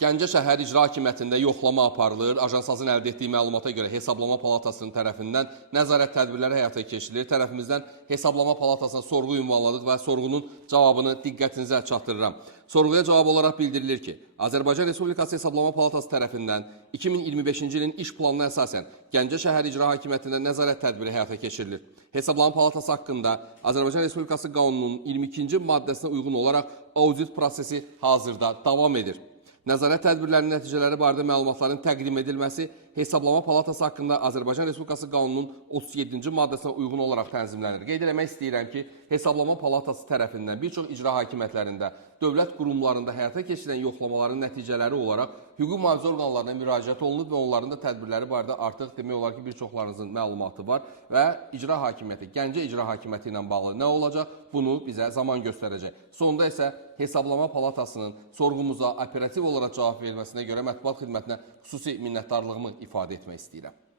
Gəncə şəhər İcra Hakimiyyətində yoxlama aparılır. Ajansazın əldə etdiyi məlumata görə Hesablama Palatasının tərəfindən nəzarət tədbirləri həyata keçirilir. Tərəfimizdən Hesablama Palatasına sorğu ünvanladıq və sorğunun cavabını diqqətinizə çatdırıram. Sorğuya cavab olaraq bildirilir ki, Azərbaycan Respublikası Hesablama Palatası tərəfindən 2025-ci ilin iş planına əsasən Gəncə şəhər İcra Hakimiyyətində nəzarət tədbiri həyata keçirilir. Hesablama Palatası haqqında Azərbaycan Respublikası qanununun 22-ci maddəsinə uyğun olaraq audit prosesi hazırda davam edir. Nəzarət tədbirlərinin nəticələri barədə məlumatların təqdim edilməsi Hesablama Palatası haqqında Azərbaycan Respublikası qanununun 37-ci maddəsinə uyğun olaraq tənzimlənir. Qeyd eləmək istəyirəm ki, Hesablama Palatası tərəfindən bir çox icra hakimiyyətlərində, dövlət qurumlarında həyata keçirilən yoxlamaların nəticələri olaraq hüquq mühafizə orqanlarına müraciət olunub və onların da tədbirləri barədə artıq demək olar ki, bir çoxlarınızın məlumatı var və icra hakimiyyəti, Gəncə icra hakimiyyəti ilə bağlı nə olacaq, bunu bizə zaman göstərəcək. Sonda isə Hesablama Palatasının sorğumuza operativ olaraq cavab verilməsinə görə mətbuat xidmətinə xüsusi minnətdarlığımı ifadə etmək istəyirəm.